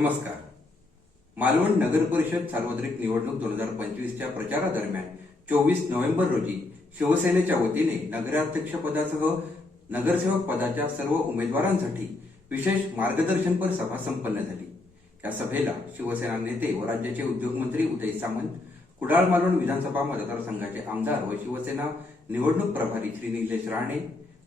नमस्कार. मालवण नगर परिषद सार्वत्रिक निवडणूक दोन हजार पंचवीसच्या प्रचारादरम्यान चोवीस नोव्हेंबर रोजी शिवसेनेच्या वतीने नगराध्यक्ष पदासह नगरसेवक पदाच्या सर्व उमेदवारांसाठी विशेष मार्गदर्शनपर सभा संपन्न झाली. या सभेला शिवसेना नेते व राज्याचे उद्योगमंत्री उदय सामंत कुडाळ मालवण विधानसभा मतदारसंघाचे आमदार व शिवसेना निवडणूक प्रभारी श्री निलेश राणे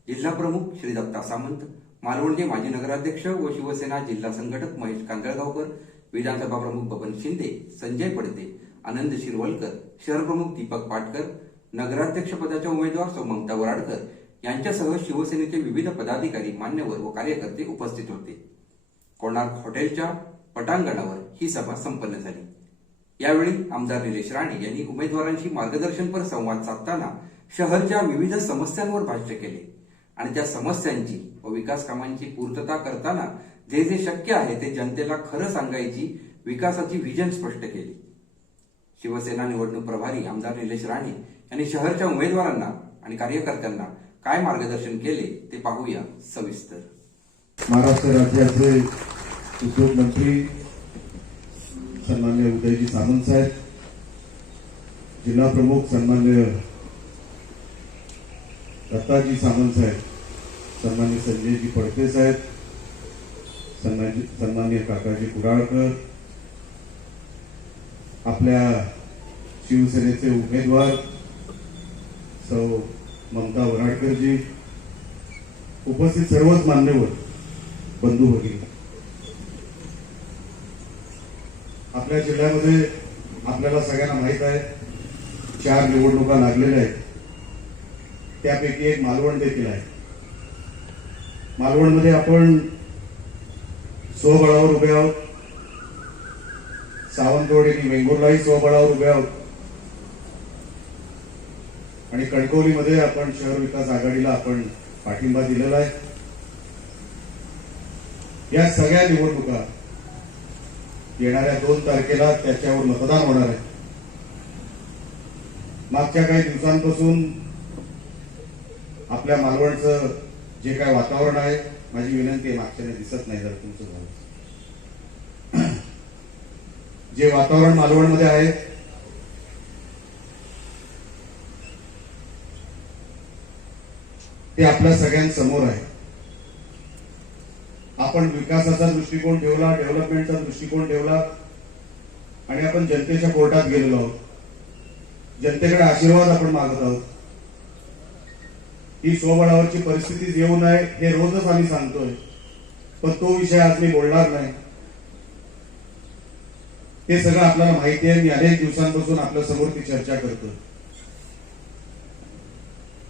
जिल्हाप्रमुख श्री दत्ता सामंत मालवणचे माजी नगराध्यक्ष व शिवसेना जिल्हा संघटक महेश कांदळगावकर विधानसभा प्रमुख बबन शिंदे संजय पडते आनंद शिरवलकर शहर प्रमुख दीपक पाटकर नगराध्यक्ष पदाच्या उमेदवार सौममता वराडकर यांच्यासह शिवसेनेचे विविध पदाधिकारी मान्यवर व कार्यकर्ते उपस्थित होते. कोणार्क हॉटेलच्या पटांगणावर ही सभा संपन्न झाली. यावेळी आमदार निलेश राणे यांनी उमेदवारांशी मार्गदर्शनपर संवाद साधताना शहरच्या विविध समस्यांवर भाष्य केले आणि त्या समस्यांची व विकास कामांची पूर्तता करताना जे जे शक्य आहे ते जनतेला खरं सांगायची विकासाची व्हिजन स्पष्ट केली. शिवसेना निवडणूक प्रभारी आमदार निलेश राणे यांनी शहरच्या उमेदवारांना आणि कार्यकर्त्यांना काय मार्गदर्शन केले ते पाहूया सविस्तर. महाराष्ट्र राज्याचे उद्योगमंत्री सन्मान्य उदयजी सामंत साहेब जिल्हा प्रमुख सन्मान्य दत्ताजी सामंत साहेब सन्मान्य संजयजी पडके साहेब सन्मान्य काकाजी कुडाळकर आपल्या शिवसेनेचे उमेदवार सौ ममता वराडकरजी उपस्थित सर्वच मान्यवर बंधू भगिनी. आपल्या जिल्ह्यामध्ये आपल्याला सगळ्यांना माहीत आहे चार निवडणुका लागलेल्या आहेत. त्यापैकी एक मालवण देखील आहे. मालवणमध्ये आपण स्वबळावर उभे आहोत. सावंतवाडी आणि वेंगुर्लाही स्वबळावर उभे आहोत. आणि कणकवलीमध्ये आपण शहर विकास आघाडीला आपण पाठिंबा दिलेला आहे. या सगळ्या निवडणुका येणाऱ्या दोन तारखेला त्याच्यावर मतदान होणार आहे. मागच्या काही दिवसांपासून आपल्या मालवणचं जे काय वातावरण आहे माझी विनंती आहे मागच्याने दिसत नाही जर तुमचं झालं. जे वातावरण मालवणमध्ये आहे ते आपल्या सगळ्यांसमोर आहे. आपण विकासाचा दृष्टिकोन ठेवला डेव्हलपमेंटचा दृष्टिकोन ठेवला आणि आपण जनतेच्या कोर्टात गेलेलो आहोत. जनतेकडे आशीर्वाद आपण मागत आहोत. ही स्वबळावरची परिस्थिती येऊ नये हे रोजच आम्ही सांगतोय. पण तो विषय आज मी बोलणार नाही. ते सगळं आपल्याला माहिती आहे. मी अनेक दिवसांपासून आपल्यासमोर ती चर्चा करतो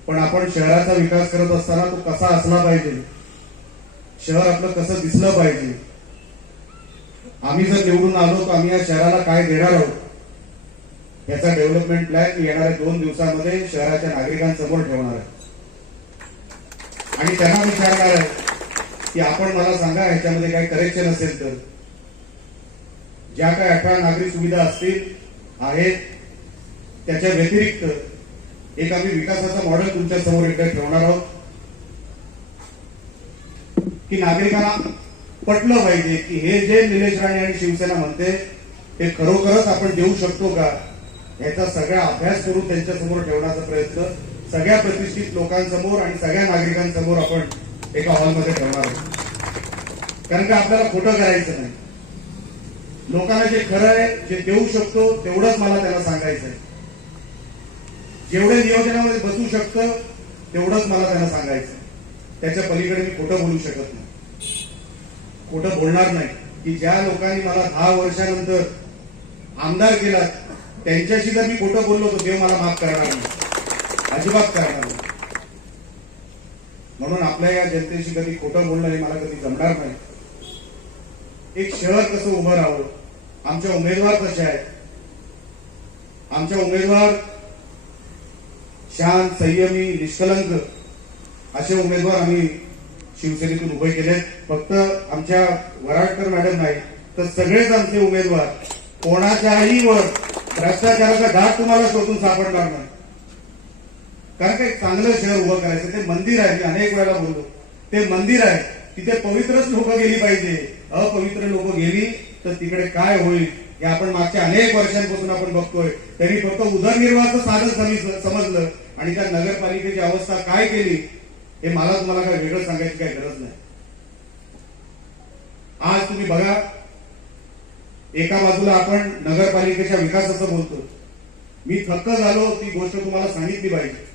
पण आपण शहराचा विकास करत असताना तो कसा असला पाहिजे? शहर आपलं कसं दिसलं पाहिजे? आम्ही जर निवडून आलो तर आम्ही या शहराला काय देणार आहोत? याचा डेव्हलपमेंट प्लॅन येणाऱ्या दोन दिवसांमध्ये शहराच्या नागरिकांसमोर ठेवणार आहे. आणि त्यांना विचारणार आहे की आपण मला सांगा याच्यामध्ये काही करेक्शन असेल तर. ज्या काही अठरा नागरिक सुविधा असतील आहेत त्याच्या व्यतिरिक्त एक आम्ही विकासाचं मॉडेल तुमच्यासमोर एकदा ठेवणार आहोत. की नागरिकांना पटलं पाहिजे की हे जे निलेश राणे आणि शिवसेना म्हणते ते खरोखरच आपण देऊ शकतो का? याचा सगळा अभ्यास करून त्यांच्यासमोर ठेवण्याचा प्रयत्न सगळ्या प्रतिष्ठित लोकांसमोर आणि सगळ्या नागरिकांसमोर आपण एका हॉलमध्ये ठेवणार आहोत. कारण का आपल्याला खोटं करायचं नाही. लोकांना जे खरं आहे जे देऊ शकतो तेवढंच मला त्याला सांगायचं आहे. जेवढे नियोजनामध्ये बसू शकतं तेवढंच मला त्यांना सांगायचं त्याच्या पलीकडे मी खोटं बोलू शकत नाही. खोटं बोलणार नाही. की ज्या लोकांनी मला दहा वर्षानंतर आमदार केला त्यांच्याशी जर मी खोटं बोललो तर देव मला माफ करणार नाही. अजिबात करणार नाही. म्हणून आपल्या या जनतेशी कधी खोटं बोलणं हे मला कधी जमणार नाही. एक शहर कसं उभं राहावं? आमच्या उमेदवार कसे आहेत? आमच्या उमेदवार शांत संयमी निष्कलंक असे उमेदवार आम्ही शिवसेनेतून उभे केले फक्त आमच्या वराडकर मॅडम नाही तर सगळेच आमचे उमेदवार कोणाच्याही वर भ्रष्टाचाराचा घाट तुम्हाला शोधून सापडणार नाही. कारण का एक चांगलं शहर उभं करायचं ते मंदिर आहे मी अनेक वेळेला बोललो. ते मंदिर आहे तिथे पवित्रच लोक गेली पाहिजे. अपवित्र लोक गेली तर तिकडे काय होईल हे आपण मागच्या अनेक वर्षांपासून आपण बघतोय. त्यांनी फक्त उदरनिर्वाहाचं साधन समजलं आणि त्या नगरपालिकेची अवस्था काय केली हे मला तुम्हाला काय वेगळं सांगायची काही गरज नाही. आज तुम्ही बघा एका बाजूला आपण नगरपालिकेच्या विकासाचं बोलतो मी थक्क झालो ती गोष्ट तुम्हाला सांगितली पाहिजे.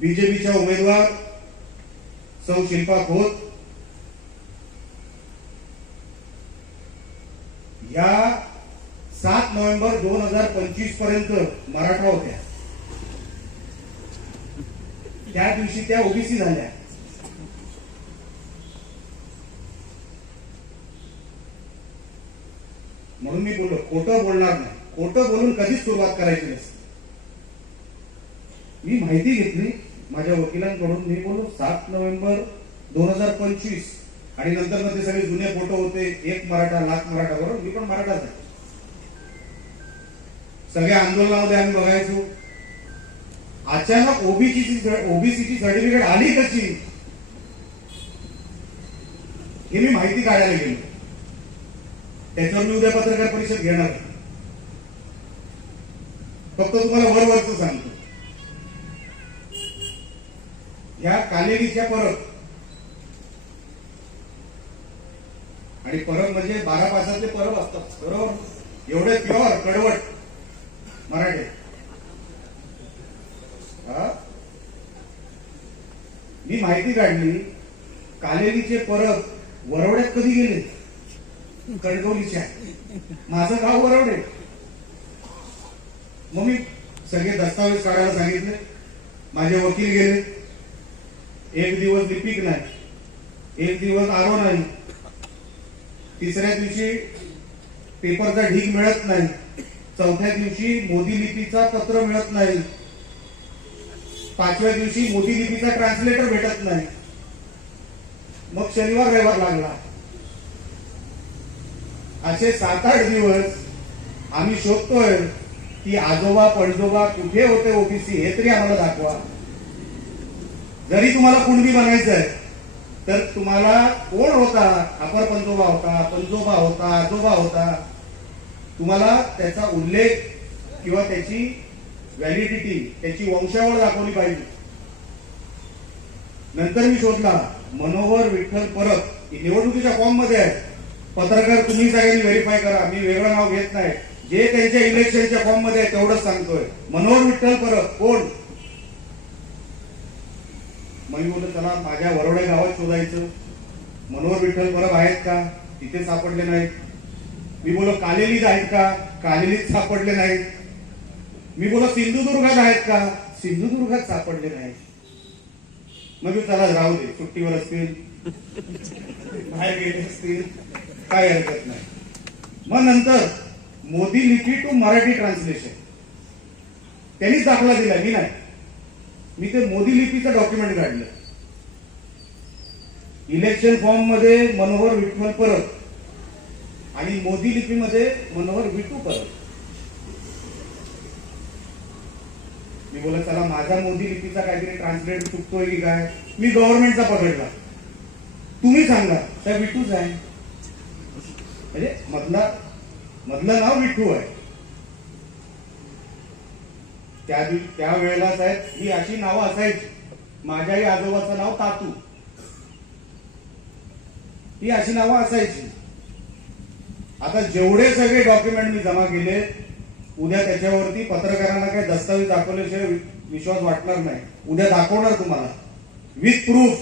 बीजेपीच्या उमेदवार सौ शिल्पा खोत या सात नोव्हेंबर दोन हजार पंचवीसपर्यंत मराठा होत्या. त्या दिवशी त्या ओबीसी झाल्या. म्हणून मी बोललो खोटं बोलणार नाही. खोटं बोलून कधीच सुरुवात करायची नसते. मी माहिती घेतली. माझ्या वकिलांकडून मी बोललो सात नोव्हेंबर दोन हजार पंचवीस. आणि नंतर ते सगळे जुने फोटो होते एक मराठा लाख मराठा बरोबर? मी पण मराठाच आहे. सगळ्या आंदोलनामध्ये आम्ही बघायचो. अचानक ओबीसीची ओबीसीची सर्टिफिकेट आली कशी? हे मी माहिती काढायला गेलो. त्याच्यावर मी उद्या पत्रकार परिषद घेणार फक्त तुम्हाला वरवरच सांगतो. ह्या कालेरीच्या परब. आणि परब म्हणजे बारा पासातले परब असतात बरोबर? एवढे प्युअर कडवट मराठी. हा? मी माहिती काढली कालेरीचे परब वरवड्यात कधी गेले? कणकवलीच्या माझं गाव वरवडे. मग मी सगळे दस्तावेज काढायला सांगितले माझे वकील गेले. एक दिवस लिपिक नाही एक दिवस आरो नाही तिसऱ्या दिवशी पेपरचा ढीग मिळत नाही चौथ्या दिवशी मोदी लिपीचा पत्र मिळत नाही पाचव्या दिवशी मोदी लिपीचा ट्रान्सलेटर भेटत नाही. मग शनिवार रविवार लागला. असे सात आठ दिवस आम्ही शोधतोय की आजोबा पणजोबा कुठे होते ओबीसी हे तरी आम्हाला दाखवा. जरी तुम्हाला कुणबी बनायचं आहे तर तुम्हाला कोण होता? अपर पंजोबा होता पंजोबा होता आजोबा होता. तुम्हाला त्याचा उल्लेख किंवा त्याची व्हॅलिडिटी त्याची वंशावळ दाखवली पाहिजे. नंतर मी शोधला मनोहर विठ्ठल परब. ही निवडणुकीच्या फॉर्ममध्ये आहे पत्रकार तुम्ही सगळ्यांनी व्हेरीफाय करा. मी वेगळं नाव घेत नाही. जे त्यांच्या इलेक्शनच्या फॉर्ममध्ये आहे तेवढंच सांगतोय. मनोहर विठ्ठल परब कोण? मी बोललो चला माझ्या वरोड्या गावात शोधायचं. मनोहर विठ्ठल परब आहेत का? तिथे सापडले नाहीत. मी बोलो कालेलीत आहेत का? कालेलीत सापडले नाहीत. मी बोलो सिंधुदुर्गात आहेत का? सिंधुदुर्गात सापडले नाहीत. मग मी चला राहू दे. सुट्टीवर असतील. बाहेर गेले असतील. काय हरकत नाही. मग नंतर मोदी लिपी टू मराठी ट्रान्सलेशन. त्यांनीच दाखला दिला मी नाही? मी ते मोदी लिपीचं डॉक्युमेंट काढलं. इलेक्शन फॉर्ममध्ये मनोहर विठ्ठल परत आणि मोदी लिपीमध्ये मनोहर विठू परत मी बोलत चला माझा मोदी लिपीचा काहीतरी ट्रान्सलेट चुकतोय की काय? मी गव्हर्नमेंटचा पकडला. तुम्ही सांगा त्या विठूच आहे. म्हणजे मधला मधलं नाव विठू आहे. त्या दिव- त्या साहेब ही अशी नावं असायची. माझ्याही आजोबाचं नाव तातू. ही अशी नावं असायची. आता जेवढे सगळे डॉक्युमेंट मी जमा केले उद्या त्याच्यावरती पत्रकारांना काही दस्तावेज दाखवल्याशिवाय विश्वास वाटणार नाही. उद्या दाखवणार तुम्हाला. विथ प्रूफ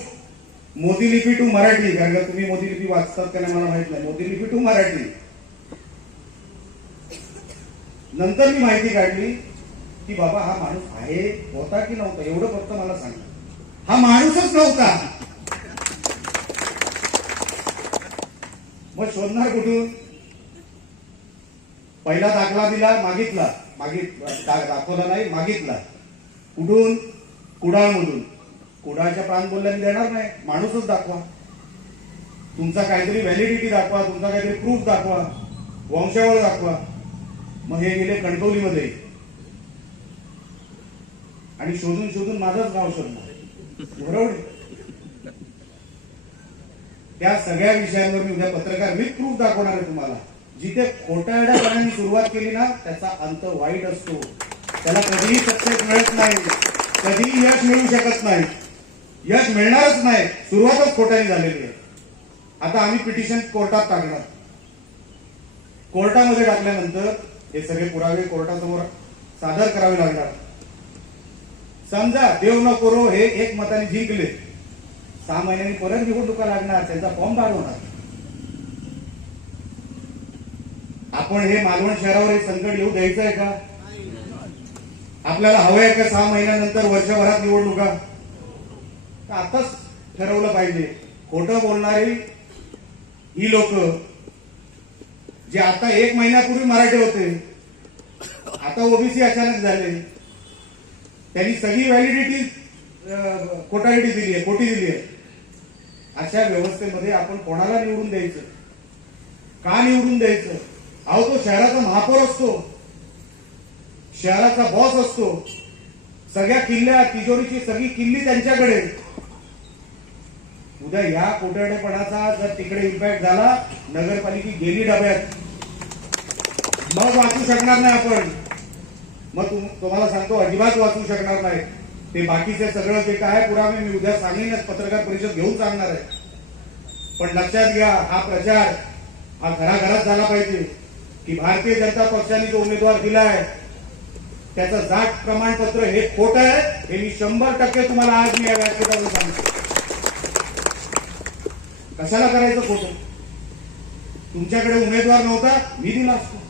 मोदी लिपी टू मराठी. कारण का तुम्ही मोदी लिपी वाचतात का नाही मला माहीत नाही. मोदी लिपी टू मराठी. नंतर मी माहिती काढली. की बाबा हा माणूस आहे होता की नव्हता एवढं फक्त मला सांगा. हा माणूसच नव्हता. मग शोधणार कुठून? पहिला दाखला दिला मागितला. मागित दाखवला नाही मागितला. कुठून? कुडाळमधून. कुडाळच्या प्राण बोलल्याने देणार नाही. माणूसच दाखवा. तुमचा काहीतरी व्हॅलिडिटी दाखवा तुमचा काहीतरी प्रूफ दाखवा. वंशावळ दाखवा. मग हे गेले कणकवलीमध्ये. आणि शोधून शोधून माझंच गाव शोधलं. बरोबर? त्या सगळ्या विषयांवर मी उद्या पत्रकार विथ प्रूफ दाखवणार आहे तुम्हाला. जिथे खोटारड्यापणाने सुरुवात केली ना त्याचा अंत वाईट असतो. त्याला कधीही सक्सेस मिळत नाही. कधीही यश मिळू शकत नाही. यश मिळणारच नाही. सुरुवातच खोट्याने झालेली आहे. आता आम्ही पिटिशन कोर्टात टाकणार. कोर्टामध्ये टाकल्यानंतर हे सगळे पुरावे कोर्टासमोर सादर करावे लागणार. समजा देव न करो हे एक मताने जिंकले सहा महिन्यांनी परत निवडणुका लागणार त्यांचा फॉर्म बाद होणार आपण हे मालवण शहरावर हे संकट येऊ द्यायचं आहे का? आपल्याला हवं आहे का सहा महिन्यानंतर वर्षभरात निवडणुका? तर आताच ठरवलं पाहिजे. खोटं बोलणारी ही लोक जे आता एक महिन्यापूर्वी मराठी होते आता ओबीसी अचानक झाले. त्यांनी सगळी व्हॅलिडिटी खोटालिटी दिली आहे कोटी दिली आहे. अशा व्यवस्थेमध्ये आपण कोणाला निवडून द्यायचं? का निवडून द्यायचं? अहो तो शहराचा महापौर असतो. शहराचा बॉस असतो. सगळ्या किल्ल्या तिजोरीची सगळी किल्ली त्यांच्याकडे उद्या या कोटरडेपणाचा जर तिकडे इम्पॅक्ट झाला नगरपालिका गेली डब्यात. मग वाचू शकणार नाही आपण. मग तुम- तुम्हाला सांगतो अजिबात वाचू शकणार नाही ते बाकीचे सगळं जे काय पुरावे मी उद्या सांगेनच पत्रकार परिषद घेऊन सांगणार आहे. पण लक्षात घ्या हा प्रचार हा घराघरात झाला पाहिजे. की भारतीय जनता पक्षाने जो उमेदवार दिलाय त्याचं जात प्रमाणपत्र हे खोट आहे हे मी शंभर टक्के तुम्हाला आज मी या व्यासपीठावर सांगतो. कशाला करायचं खोट? तुमच्याकडे उमेदवार नव्हता मी दिला असतो.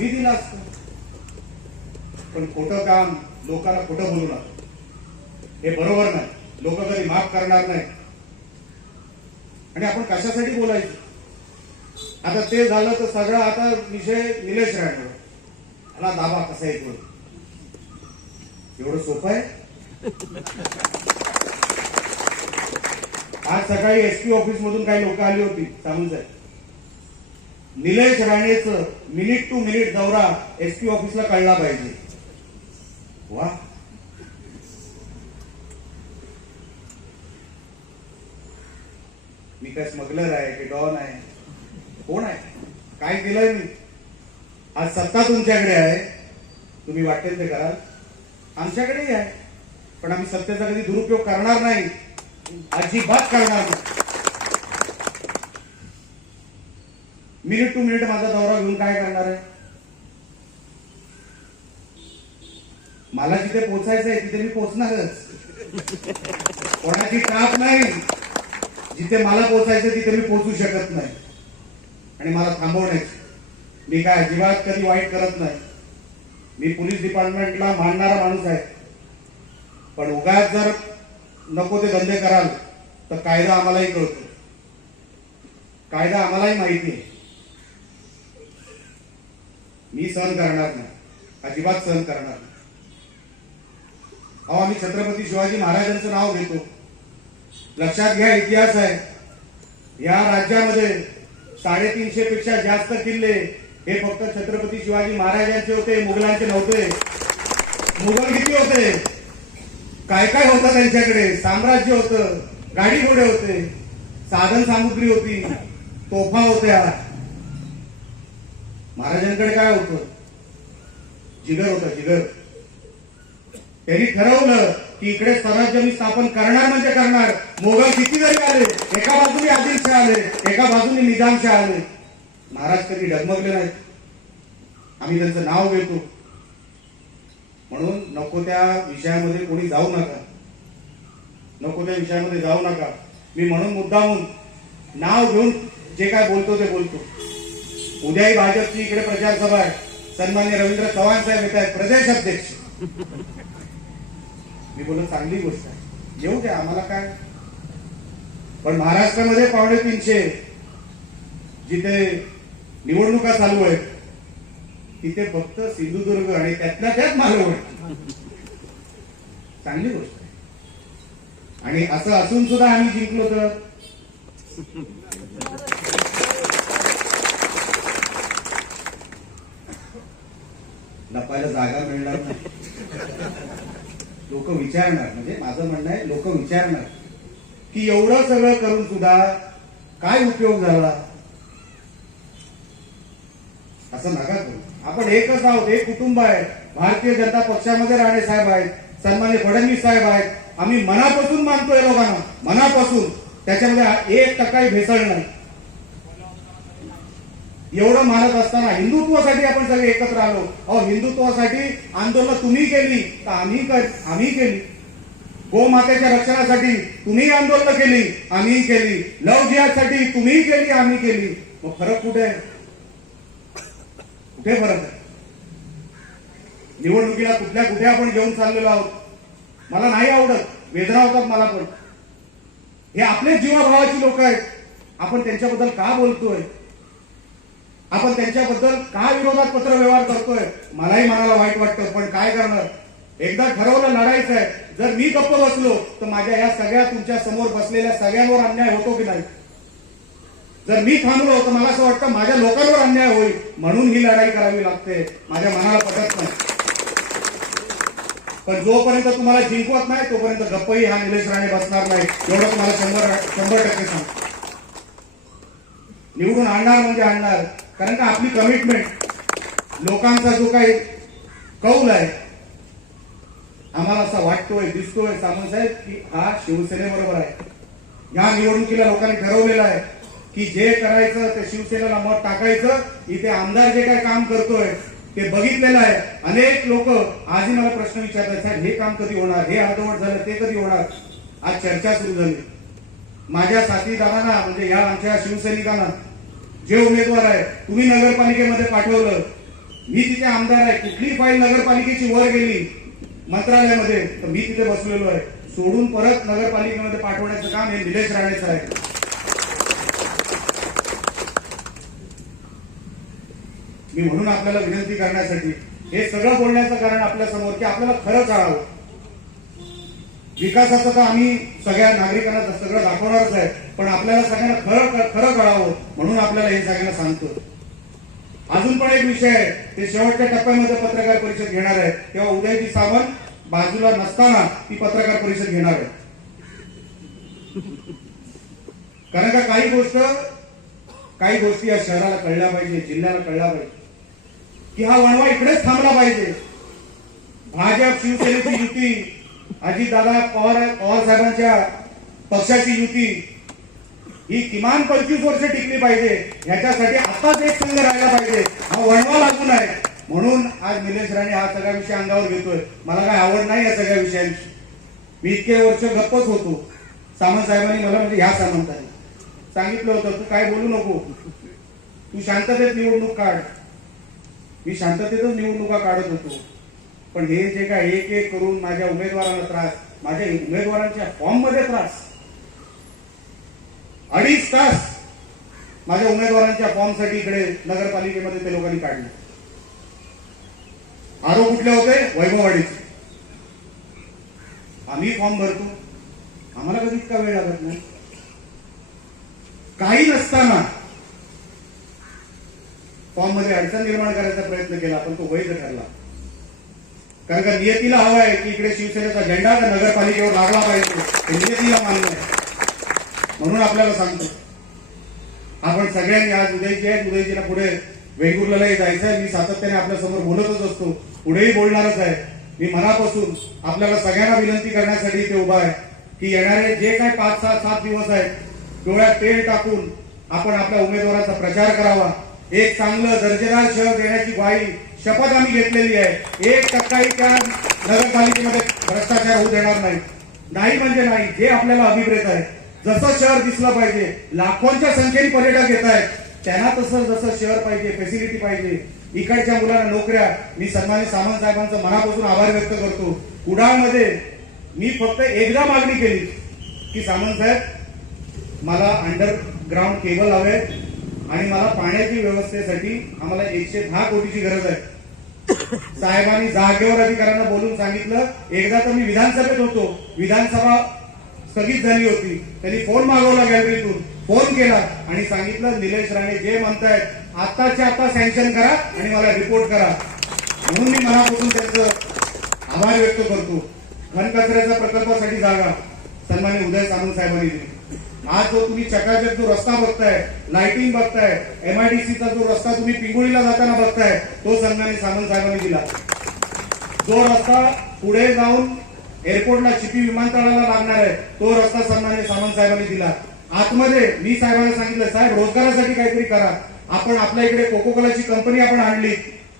मी दिला असत पण खोटं काम लोकांना खोटं बोलू नका. हे बरोबर नाही. लोक कधी माफ करणार नाही. आणि आपण कशासाठी बोलायचं? आता ते झालं तर सगळं आता विषय निलेश राहणार मला दाबा कसा येतो एवढं सोपं आहे? आज सकाळी एसपी ऑफिस मधून काही लोक आली होती सांगून साहेब. निलेश राणेचं मिनिट टू मिनिट दौरा एसपी ऑफिसला कळला पाहिजे. वा. मी काय स्मगलर आहे की डॉन आहे? कोण आहे? काय केलंय मी? आज सत्ता तुमच्याकडे आहे. तुम्ही वाटेल ते कराल. आमच्याकडेही आहे. पण आम्ही सत्तेचा कधी दुरुपयोग करणार नाही. अजिबात करणार नाही. मिनिट टू मिनिट माझा दौरा घेऊन काय करणार आहे? मला जिथे पोचायचं आहे तिथे मी पोचणारच. कोणाची टाप नाही. जिथे मला पोचायचं तिथे मी पोचू शकत नाही. आणि मला थांबवण्याची. मी काय अजिबात कधी वाईट करत नाही. मी पोलीस डिपार्टमेंटला मानणारा माणूस आहे. पण उगाच जर नको ते धंदे कराल तर कायदा आम्हालाही कळतो. कायदा आम्हालाही माहिती आहे. मी सहन करणार नाही. अजिबात सहन करणार नाही. अहो आम्ही छत्रपती शिवाजी महाराजांचं नाव घेतो. लक्षात घ्या इतिहास आहे. या राज्यामध्ये साडेतीनशे पेक्षा जास्त किल्ले हे फक्त छत्रपती शिवाजी महाराजांचे होते मुघलांचे नव्हते. मुघल किती होते? काय काय होतं त्यांच्याकडे? साम्राज्य होतं गाडी घोडे होते साधन सामुग्री होती तोफा होत्या. महाराजांकडे काय होतं? जिगर होतं जिगर. त्यांनी ठरवलं की इकडे स्वराज्य मी स्थापन करणार म्हणजे करणार. मोगल किती जरी आले एका बाजूने आदिलशाह आले एका बाजूने निजामशाह आले. महाराज कधी डगमगले नाहीत. आम्ही त्यांचं नाव घेतो. म्हणून नको त्या विषयामध्ये कोणी जाऊ नका. नको त्या विषयामध्ये जाऊ नका. मी म्हणून मुद्दामून नाव घेऊन जे काय बोलतो ते बोलतो. उद्याही भाजपची इकडे प्रचार सभा आहे. सन्मान्य रवींद्र चव्हाण साहेब येत आहेत प्रदेश अध्यक्ष. मी बोलत चांगली गोष्ट आहे. येऊ द्या आम्हाला काय? पण महाराष्ट्रामध्ये पावणे तीनशे जिथे निवडणुका चालू आहेत तिथे फक्त सिंधुदुर्ग आणि त्यातल्या त्यात मालवण. चांगली गोष्ट आहे. आणि असं असून सुद्धा आम्ही जिंकलो तर? लपायला जागा मिळणार नाही. लोक विचारणार म्हणजे माझं म्हणणं आहे लोक विचारणार की एवढं सगळं करून सुद्धा काय उपयोग झाला? असं नका करू. आपण एकच आहोत एक कुटुंब आहे. भारतीय जनता पक्षामध्ये राणे साहेब आहेत सन्मान्य फडणवीस साहेब आहेत. आम्ही मनापासून मानतोय लोकांना मनापासून. त्याच्यामध्ये एक टक्काही भेसळ नाही. एवढं मानत असताना हिंदुत्वासाठी आपण सगळे एकत्र आलो. अहो हिंदुत्वासाठी आंदोलन तुम्ही केली तर आम्ही आम्ही केली. गोमातेच्या रक्षणासाठी तुम्ही आंदोलन केली आम्ही केली. लव जिहादसाठी तुम्ही केली आम्ही केली. मग फरक कुठे आहे? कुठे फरक आहे? निवडणुकीला कुठल्या कुठे आपण घेऊन चाललेलो आहोत? मला नाही आवडत. वेदना होतात मला पण. हे आपले जीवाभावाची लोक आहेत. आपण त्यांच्याबद्दल का बोलतोय? आपण त्यांच्याबद्दल का विरोधात पत्र व्यवहार करतोय? मलाही मनाला वाईट वाटतं पण काय करणार? एकदा ठरवलं लढायचं आहे. जर मी गप्प बसलो तर माझ्या या सगळ्या तुमच्यासमोर बसलेल्या सगळ्यांवर अन्याय होतो की नाही? जर मी थांबलो तर मला असं वाटतं माझ्या लोकांवर अन्याय होईल. म्हणून ही लढाई करावी लागते. माझ्या मनाला पटत नाही. पण जोपर्यंत तुम्हाला जिंकवत नाही तोपर्यंत गप्पही हा निलेश राणे बसणार नाही. एवढं तुम्हाला शंभर शंभर टक्के सांग निवडून आणणार म्हणजे आणणार. कारण का आपली कमिटमेंट लोकांचा जो काही कौल आहे आम्हाला असा वाटतोय दिसतोय सामंत साहेब की हा शिवसेनेबरोबर आहे. या निवडणुकीला लोकांनी ठरवलेलं आहे की जे करायचं ते शिवसेनेला मत टाकायचं इथे आमदार जे काय काम करतोय ते बघितलेलं आहे. अनेक लोक आजही मला प्रश्न विचारतात साहेब हे काम कधी होणार? हे अर्धवट झालं ते कधी होणार? आज चर्चा सुरू झाली. माझ्या साथीदारांना म्हणजे या आमच्या शिवसैनिकांना जे उमेदवार आहे तुम्ही नगरपालिकेमध्ये पाठवलं. मी तिथे आमदार आहे. कुठली फाईल नगरपालिकेची वर गेली मंत्रालयामध्ये तर मी तिथे बसलेलो आहे. सोडून परत नगरपालिकेमध्ये पाठवण्याचं काम हे निलेश राणेचं आहे मी म्हणून आपल्याला विनंती करण्यासाठी हे सगळं बोलण्याचं कारण आपल्यासमोर की आपल्याला खरं कळावं. विकासाचं तर आम्ही सगळ्या नागरिकांना सगळं दाखवणारच आहे. पण आपल्याला सगळ्यांना खरं खरं कळावं म्हणून आपल्याला हे सगळ्यांना सांगतो. अजून पण एक विषय आहे. ते शेवटच्या टप्प्यामध्ये पत्रकार परिषद घेणार आहे तेव्हा उदयजी सावंत बाजूला नसताना ती पत्रकार परिषद घेणार आहे कारण का काही गोष्ट काही गोष्टी या शहराला कळल्या पाहिजे जिल्ह्याला कळल्या पाहिजे. की हा वणवा इकडेच थांबला पाहिजे. भाजप शिवसेनेची युती अजितदादा पवार पवार साहेबांच्या पक्षाची युती ही किमान पंचवीस वर्ष टिकली पाहिजे. ह्याच्यासाठी आताच एक संघ राहिला पाहिजे. हा वणवा लागून आहे. म्हणून आज निलेश राणे हा सगळा विषय अंगावर घेतोय. मला काय आवड नाही या सगळ्या विषयांची. मी इतके वर्ष गप्पच होतो. सामंत साहेबांनी मला म्हणजे ह्या सामंतांनी सांगितलं होतं तू काय बोलू नको. तू शांततेत निवडणूक काढ. मी शांततेतच निवडणुका काढत होतो. पण हे जे काय एक एक करून माझ्या उमेदवारांना त्रास माझ्या उमेदवारांच्या फॉर्ममध्ये त्रास. अडीच तास माझ्या उमेदवारांच्या फॉर्मसाठी इकडे नगरपालिकेमध्ये ते लोकांनी काढले. आरोप कुठले होते वैभववाडीचे. आम्ही फॉर्म भरतो. आम्हाला कधी इतका वेळ लागत नाही? काही नसताना फॉर्ममध्ये अडचण निर्माण करायचा प्रयत्न केला पण तो वैध ठरला. कारण का नियतीला हवा आहे की इकडे शिवसेनेचा झेंडा त्या नगरपालिकेवर लागला पाहिजे. हे नियतीला मान्य आहे. म्हणून आपल्याला सांगतो. आपण सगळ्यांनी आज उदयजी आहेत उदयजीला पुढे वेंगुर्लालाही जायचं आहे. मी सातत्याने आपल्यासमोर बोलतच असतो. पुढेही बोलणारच आहे. मी मनापासून आपल्याला सगळ्यांना विनंती करण्यासाठी इथे उभा आहे की येणारे जे काय पाच सहा सात दिवस आहेत डोळ्यात तेल टाकून आपण आपल्या उमेदवाराचा प्रचार करावा. एक चांगलं दर्जेदार शहर देण्याची ग्वाही शपथ आम्ही घेतलेली आहे. एक टक्काही त्या नगरपालिकेमध्ये भ्रष्टाचार होऊ देणार नाही. नाही म्हणजे नाही हे आपल्याला अभिप्रेत आहे. जसं शहर दिसलं पाहिजे लाखोंच्या संख्येने पर्यटक येत आहेत. त्यांना तसं जसं शहर पाहिजे फॅसिलिटी पाहिजे इकडच्या मुलांना नोकऱ्या मी सन्मानित सामंत साहेबांचं मनापासून आभार व्यक्त करतो. कुडाळमध्ये मी फक्त एकदा मागणी केली की सामंत साहेब मला अंडरग्राऊंड केबल हवे आणि मला पाण्याची व्यवस्थेसाठी आम्हाला एकशे दहा कोटीची गरज आहे. साहेबांनी जागेवर अधिकाऱ्यांना बोलून सांगितलं एकदा तर मी विधानसभेत होतो. विधानसभा स्थगित झाली होती. त्यांनी फोन मागवला गॅलरीतून. फोन केला आणि सांगितलं निलेश राणे जे म्हणतायत आताच्या आता सँक्शन करा आणि मला रिपोर्ट करा. म्हणून मी मनापासून त्यांचं आभार व्यक्त करतो. घनकचऱ्याच्या प्रकल्पासाठी जागा. सन्मान्य उदय सामंत साहेबांनी दिली. आज जो तुम्ही चकाचक जो रस्ता बघताय लाइटिंग बघताय एमआयडीसीचा जो रस्ता तुम्ही पिंगुळीला जाताना बघताय तो संघाने सामंत साहेबांनी दिला. जो रस्ता पुढे जाऊन एअरपोर्टला चिपी विमानतळाला लागणार आहे तो रस्ता सन्मान्य सामंत साहेबांनी दिला. आतमध्ये मी साहेबांना सांगितलं साहेब रोजगारासाठी काहीतरी करा. आपण आपल्या इकडे कोको कोलाची कंपनी आपण आणली.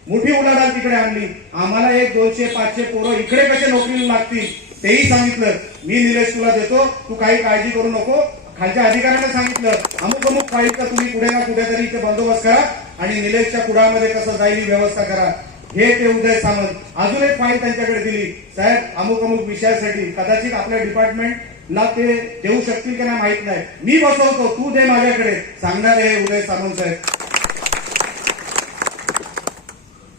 मोठी उलाढाल तिकडे आणली. आम्हाला एक दोनशे पाचशे पोरं इकडे कसे नोकरीला लागतील? तेही सांगितलं. मी निलेश तुला देतो. तू काही काळजी करू नको. खालच्या अधिकाऱ्यांना सांगितलं अमुक अमुक फाईलचा तुम्ही कुठे ना कुठेतरी इथे बंदोबस्त करा आणि निलेशच्या कुडामध्ये कसं जाईल ही व्यवस्था करा. हे ते उदय सामंत. अजून एक फाईल त्यांच्याकडे दिली. साहेब अमुक अमुक विषयासाठी कदाचित आपल्या डिपार्टमेंटला ते देऊ शकतील की नाही माहीत नाही. मी बसवतो तू दे माझ्याकडे. सांगणारे हे उदय सामंत साहेब.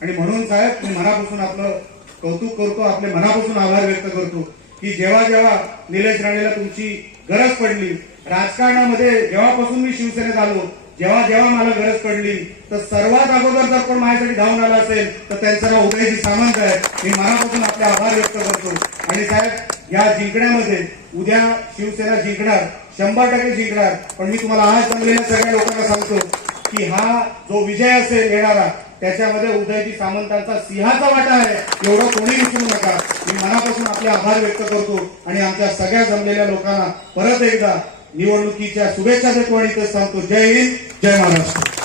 आणि म्हणून साहेब मी मनापासून आपलं कौतुक करतो आपले मनापासून आभार व्यक्त करतो की जेव्हा जेव्हा निलेश राणेला तुमची गरज पडली. राजकारणामध्ये जेव्हापासून मी शिवसेनेत आलो जेव्हा जेव्हा मला गरज पडली तर सर्वात अगोदर जर कोण माझ्यासाठी धावून आला असेल तर त्यांचं नाव उदयजी सामंत आहे. मी मनापासून आपले आभार व्यक्त करतो. आणि साहेब या जिंकण्यामध्ये उद्या शिवसेना जिंकणार शंभर टक्के जिंकणार. पण मी तुम्हाला आज जमलेल्या सगळ्या लोकांना सांगतो की हा जो विजय असेल येणारा त्याच्यामध्ये उदयजी सामंतांचा सिंहाचा वाटा आहे. एवढं कोणी विसरू नका. मी मनापासून आपले आभार व्यक्त करतो आणि आमच्या सगळ्या जमलेल्या लोकांना परत एकदा निवडणुकीच्या शुभेच्छा देतो आणि ते सांगतो जय हिंद जय महाराष्ट्र.